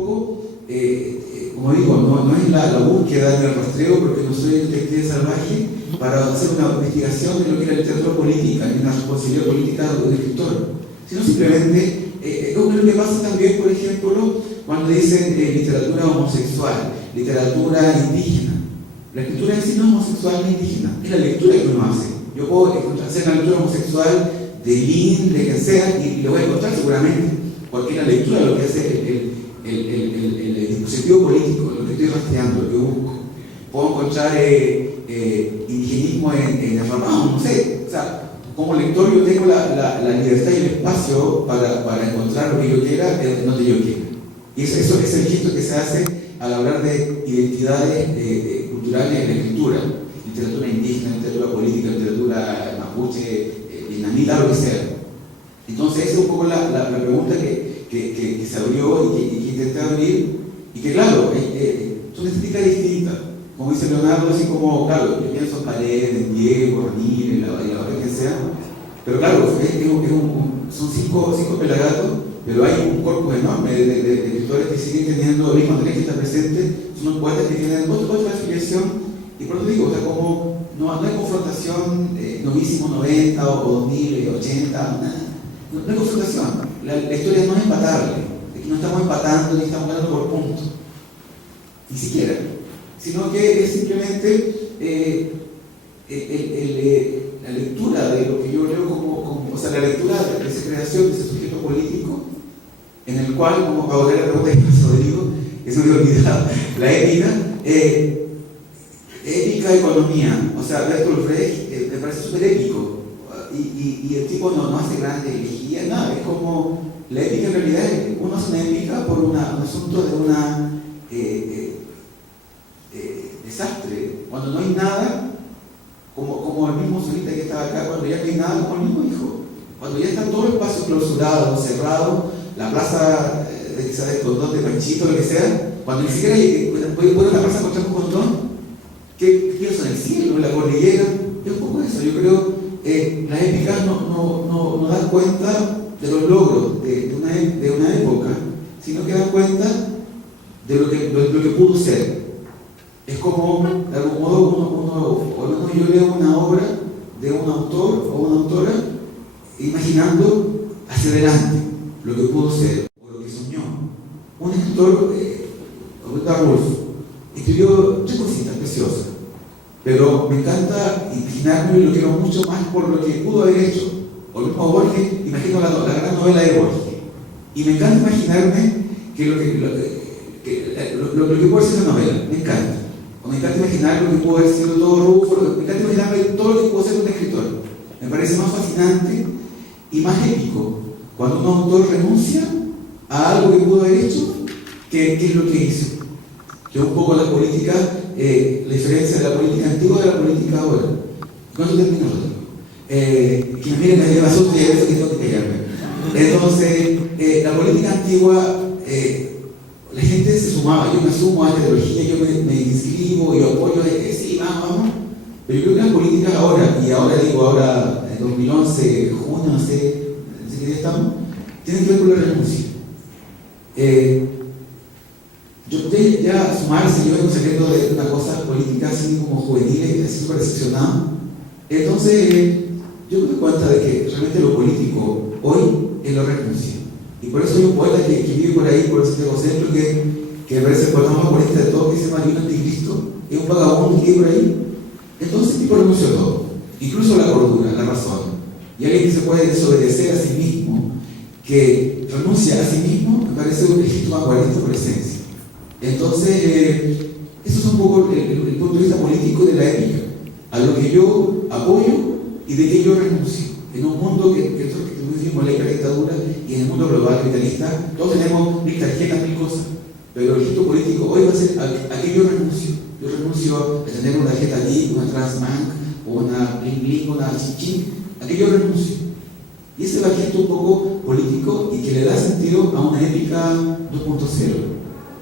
poco, como digo, no es la búsqueda del rastreo, porque no soy detective salvaje, para hacer una investigación de lo que era literatura política, ni una responsabilidad política de un escritor, sino simplemente, es lo que pasa también, por ejemplo, cuando dicen literatura homosexual, literatura indígena. La escritura en sí no es homosexual ni indígena, es la lectura que uno hace. Yo puedo hacer la lectura homosexual de Lin, de quien sea, y lo voy a encontrar seguramente, porque es la lectura lo que hace el dispositivo político, lo que estoy rastreando, lo que busco. Puedo encontrar indigenismo en el rapado, no sé. O sea, como lector yo tengo la libertad y el espacio para encontrar lo que yo quiera en donde yo quiera. Y eso es el gesto que se hace al hablar de identidades culturales en la escritura. Literatura indígena, literatura política, literatura mapuche, vietnamita, lo que sea. Entonces esa es un poco la pregunta que se abrió y que intenté abrir, y que claro, son estéticas distintas. Como dice Leonardo, así como, claro, yo pienso en Paredes, en Diego, Ramírez, la hora que sea, pero claro, son cinco pelagatos, pero hay un corpus enorme de escritores que siguen teniendo, Luis Andrés que está presente, son unos poetas que tienen otra afiliación, y por eso digo, o sea, como no hay confrontación, novísimo 90 o 2000, 80, nada, no hay confrontación, la historia no es empatable, aquí no estamos empatando ni estamos ganando por puntos, ni siquiera, sino que es simplemente la lectura de lo que yo leo como o sea, la lectura de esa creación de ese sujeto político, en el cual, como para volver a la pregunta de Rodrigo, eso me he olvidado, la épica, épica economía, o sea, Bertolt Brecht me parece súper épico, y el tipo no hace grandes elegías, nada, es como, la épica en realidad, uno hace una épica por un asunto de una desastre, cuando no hay nada, como el mismo solista que estaba acá, cuando ya no hay nada, como el mismo hijo, cuando ya está todo el espacio clausurado, cerrado, la plaza de Condón, de Panchito, lo que sea, cuando ni siquiera puede la plaza encontrar un Condón, ¿qué pienso en el cielo, en la cordillera? Es un poco eso, yo creo, las épicas no dan cuenta de los logros de una época, sino que dan cuenta de lo que pudo ser. Es como, de algún modo, por lo menos yo leo una obra de un autor o una autora imaginando hacia adelante lo que pudo ser o lo que soñó. Un escritor, Wilbur Wolf, escribió 3 cositas preciosas, pero me encanta imaginarme y lo quiero mucho más por lo que pudo haber hecho. O el mismo Borges, imagino la gran novela de Borges, y me encanta imaginarme que lo que puede ser una novela, me encanta. Me encanta imaginar lo que pudo haber sido todo Rufo, me encanta imaginarme todo lo que pudo ser un escritor. Me parece más fascinante y más épico cuando un autor renuncia a algo que pudo haber hecho que es lo que hizo. Que un poco la política, la diferencia de la política antigua de la política ahora. ¿Cuánto termino, Rodrigo? Que me miren, me lleva susto y a veces que tengo que callarme. Entonces, la política antigua, la gente se sumaba, yo me sumo a la ideología, yo me inscribo, yo apoyo, sí, vamos. Pero yo creo que las políticas ahora, y ahora digo, ahora, en 2011, junio, no sé qué día estamos, tienen que ver con la renuncia. Yo ya sumarse, yo vengo saliendo de una cosa política así como juvenil, así súper decepcionado. Entonces, yo me doy cuenta de que realmente lo político hoy es la renuncia. Y por eso hay un poeta que vive por ahí, por el Santiago Centro, que me parece el poeta más político de todo, que se llama Divino Anticristo, es un vagabundo que vive por ahí. Entonces el tipo renunció a todo, incluso la cordura, la razón. Y alguien que se puede desobedecer a sí mismo, que renuncia a sí mismo, me parece un legítimo más coherente por esencia. Entonces, eso es un poco el punto de vista político de la épica, a lo que yo apoyo y de que yo renuncio. En un mundo que tuvimos la dictadura y en el mundo global capitalista, todos tenemos mil tarjetas, mil cosas, pero el gesto político hoy va a ser a que yo renuncio. Yo renuncio a tener una tarjeta LIC, una Transbank, o una Bling Bling, una Chichín, a que yo renuncio. Y ese es el gesto un poco político y que le da sentido a una épica 2.0.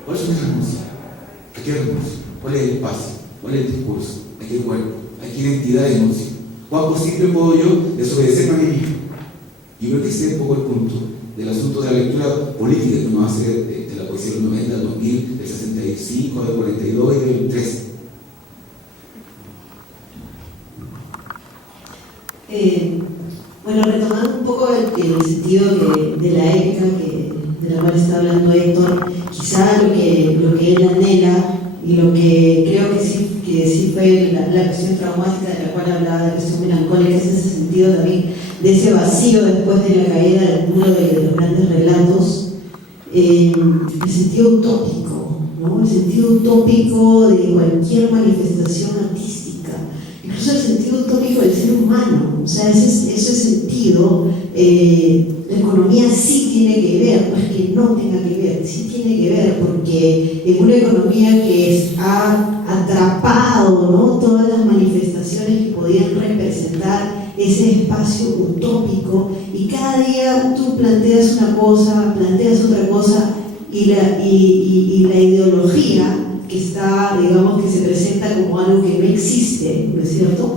¿Cuál es mi renuncia? ¿A qué renuncio? ¿Cuál es el espacio? ¿Cuál es el discurso? ¿A qué cuerpo? ¿A qué identidad denuncio? ¿Cuán posible puedo yo desobedecerme a mí mismo? Y creo que ese es un poco el punto del asunto de la lectura política que uno hace de la política. poesía del 90, del 2000, del 65, del 42 y del 13. Bueno, retomando un poco el sentido de la épica de la cual está hablando Héctor, quizá lo que él anhela y lo que creo que sí fue la cuestión traumática de la cual hablaba, la cuestión melancólica, es ese sentido también de ese vacío después de la caída del muro de los grandes relatos, el sentido utópico, ¿no? El sentido utópico de cualquier manifestación artística, incluso el sentido utópico del ser humano. O sea, ese sentido, la economía sí tiene que ver, no es que no tenga que ver, sí tiene que ver, porque en una economía que ha atrapado, ¿no?, todas las manifestaciones que podían representar ese espacio utópico, y cada día tú planteas una cosa, planteas otra cosa, y la ideología que está, digamos, que se presenta como algo que no existe, ¿no es cierto?,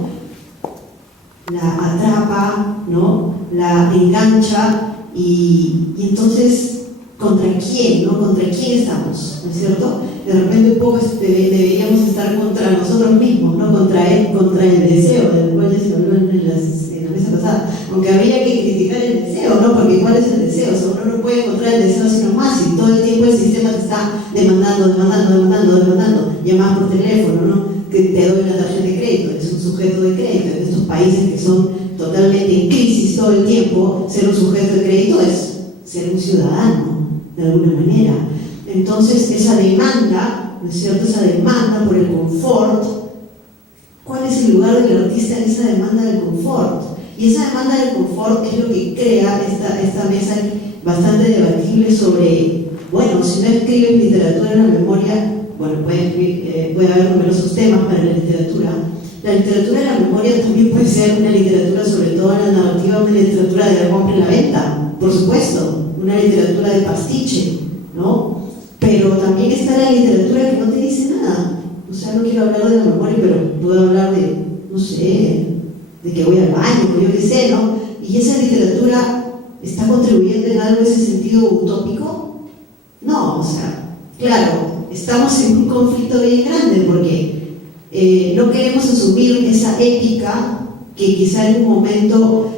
la atrapa, ¿no?, la engancha, y entonces, ¿contra quién, no? ¿Contra quién estamos? ¿No es cierto? De repente un poco deberíamos estar contra nosotros mismos, ¿no? Contra el deseo, del cual ya se habló en la mesa pasada. Aunque habría que criticar el deseo, ¿no? Porque ¿cuál es el deseo? O sea, uno no puede encontrar el deseo sino más, y todo el tiempo el sistema te está demandando. Llamas por teléfono, ¿no? Que te doy una tarjeta de crédito, eres un sujeto de crédito. En estos países que son totalmente en crisis todo el tiempo, ser un sujeto de crédito es ser un ciudadano, de alguna manera. Entonces, esa demanda, ¿no es cierto?, esa demanda por el confort, ¿cuál es el lugar del artista en esa demanda del confort? Y esa demanda del confort es lo que crea esta mesa bastante debatible sobre, bueno, si no escribes literatura en la memoria, bueno, puede haber numerosos temas para la literatura. La literatura de la memoria también puede ser una literatura, sobre todo en la narrativa, una literatura de la compra y la venta, por supuesto, una literatura de pastiche, ¿no? Pero también está la literatura que no te dice nada. O sea, no quiero hablar de la memoria, pero puedo hablar de, no sé, de que voy al baño, yo qué sé, ¿no? Y esa literatura está contribuyendo en algo, ese sentido utópico. No, o sea, claro, estamos en un conflicto bien grande porque no queremos asumir esa épica que quizá en un momento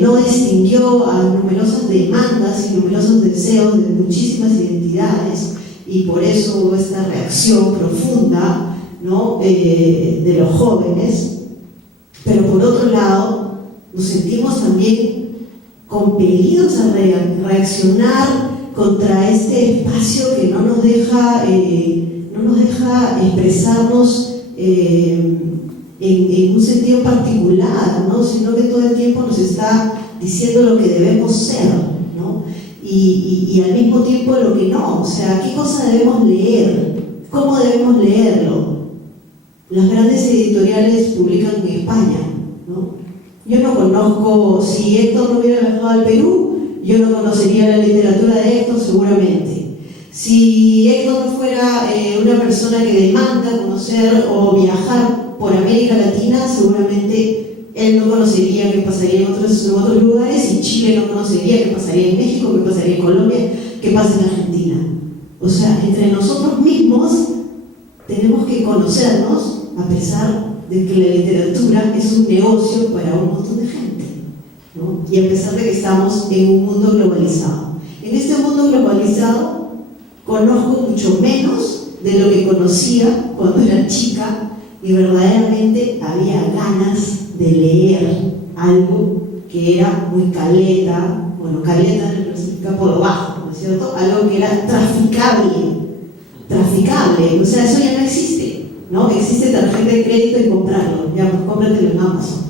no distinguió a numerosas demandas y numerosos deseos de muchísimas identidades, y por eso hubo esta reacción profunda, ¿no?, de los jóvenes. Pero por otro lado, nos sentimos también compelidos a reaccionar contra este espacio que no nos deja expresarnos en un sentido particular, ¿no?, sino que todo el tiempo nos está diciendo lo que debemos ser, ¿no?, y al mismo tiempo lo que no. O sea, ¿qué cosa debemos leer? ¿Cómo debemos leerlo? Las grandes editoriales publican en España, ¿no? Yo no conozco, si Héctor no hubiera viajado al Perú, yo no conocería la literatura de Héctor seguramente. Si Héctor no fuera una persona que demanda conocer o viajar por América Latina, seguramente él no conocería qué pasaría en otros lugares, y Chile no conocería qué pasaría en México, qué pasaría en Colombia, qué pasa en Argentina. O sea, entre nosotros mismos tenemos que conocernos, a pesar de que la literatura es un negocio para un montón de gente, ¿no? Y a pesar de que estamos en un mundo globalizado. En este mundo globalizado conozco mucho menos de lo que conocía cuando era chica, y verdaderamente había ganas de leer algo que era muy caleta. Bueno, caleta lo significa por lo bajo, ¿no es cierto? Algo que era traficable, o sea, eso ya no existe, ¿no? Existe tarjeta de crédito y comprarlo, ya, pues cómpratelo en Amazon,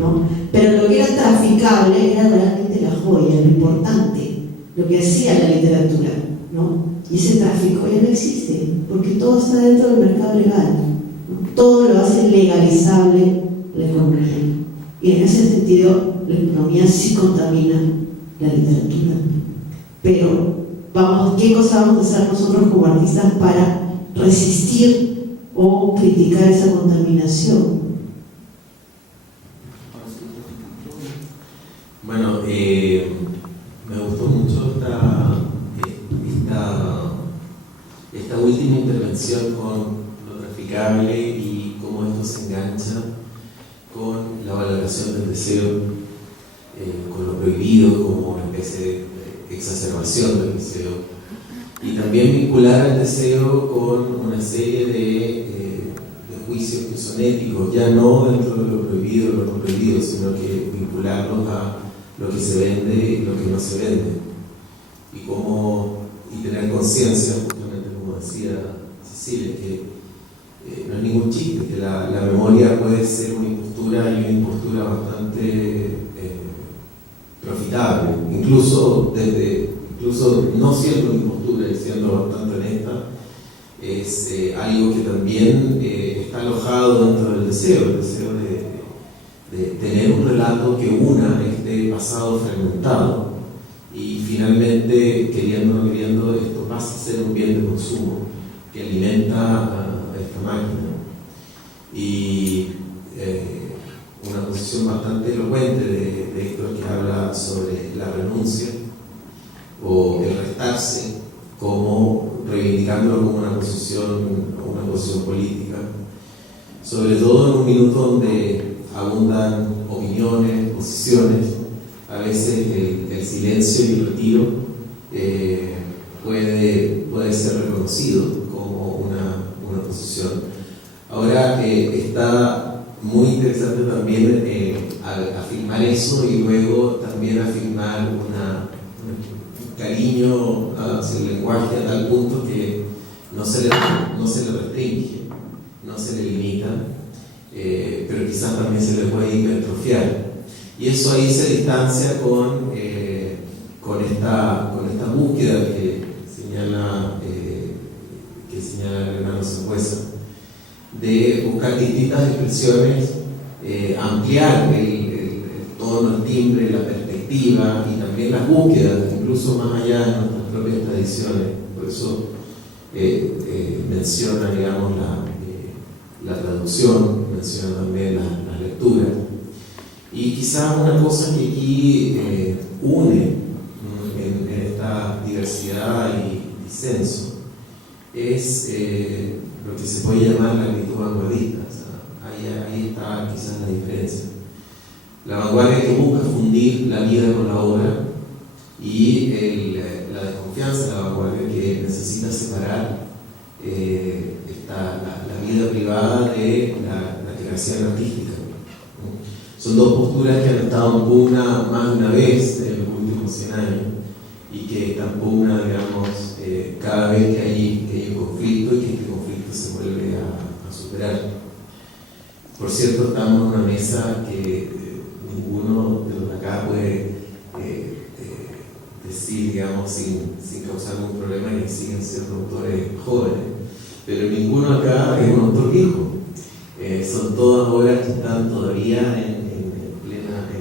¿no? Pero lo que era traficable era realmente la joya, lo importante, lo que hacía la literatura, ¿no? Y ese tráfico ya no existe, porque todo está dentro del mercado legal, ¿no? Todo lo hace legalizable la economía. Y en ese sentido, la economía sí contamina la literatura. Pero, ¿qué cosa vamos a hacer nosotros como artistas para resistir o criticar esa contaminación? Bueno, me gustó mucho última intervención con lo traficable y cómo esto se engancha con la valoración del deseo, con lo prohibido como una especie de exacerbación del deseo, y también vincular al deseo con una serie de juicios que son éticos, ya no dentro de lo prohibido o lo no prohibido, sino que vincularlos a lo que se vende y lo que no se vende, y tener conciencia, justamente como decía Cecilia, que no es ningún chiste, que la memoria puede ser una impostura, y una impostura bastante profitable, incluso no siendo una impostura y siendo bastante honesta, es algo que también está alojado dentro del deseo, el deseo de tener un relato que una este pasado fragmentado, y finalmente, queriendo o no queriendo, esto pasa a ser un bien de consumo que alimenta a esta máquina. Y una posición bastante elocuente de Héctor, que habla sobre la renuncia o el restarse, como reivindicándolo como una posición política, sobre todo en un minuto donde abundan opiniones, posiciones. A veces el silencio y el retiro puede ser reconocido como una posición. Ahora está muy interesante también afirmar eso, y luego también afirmar un cariño hacia el lenguaje a tal punto que no se le restringe, no se le limita, pero quizás también se le puede hipertrofiar. Y eso ahí se distancia con esta búsqueda que señala Hernando Sangüesa, de buscar distintas expresiones, ampliar el tono, el timbre, la perspectiva, y también las búsquedas, incluso más allá de nuestras propias tradiciones. Por eso menciona, digamos, la traducción, menciona también la lectura. Y quizás una cosa que aquí une en esta diversidad y disenso es lo que se puede llamar la actitud vanguardista. O sea, ahí está quizás la diferencia. La vanguardia que busca fundir la vida con la obra, y la desconfianza de la vanguardia que necesita separar la vida privada de la creación artística. Son dos posturas que han estado en pugna más de una vez en los últimos 100 años, y que están en pugna, digamos, cada vez que hay un conflicto, y que este conflicto se vuelve a superar. Por cierto, estamos en una mesa que ninguno de los de acá puede decir, digamos, sin causar ningún problema, que siguen siendo autores jóvenes, pero ninguno acá es un autor viejo. Son todas obras que están todavía en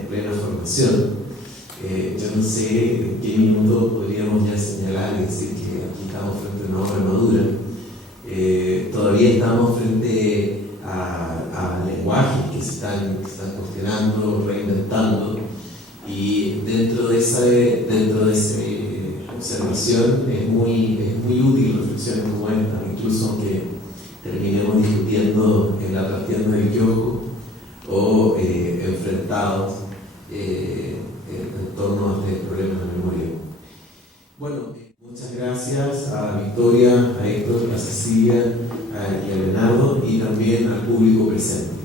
plena formación. Yo no sé en qué minuto podríamos ya señalar y decir que aquí estamos frente a una obra madura. Todavía estamos frente a lenguajes que se están cuestionando, reinventando, y dentro de esa observación es muy útil reflexiones como esta, incluso aunque terminemos discutiendo en la trastienda del kiosco o enfrentados en torno a este problema de la memoria. Bueno, muchas gracias a Victoria, a Héctor, a Cecilia y a Leonardo, y también al público presente.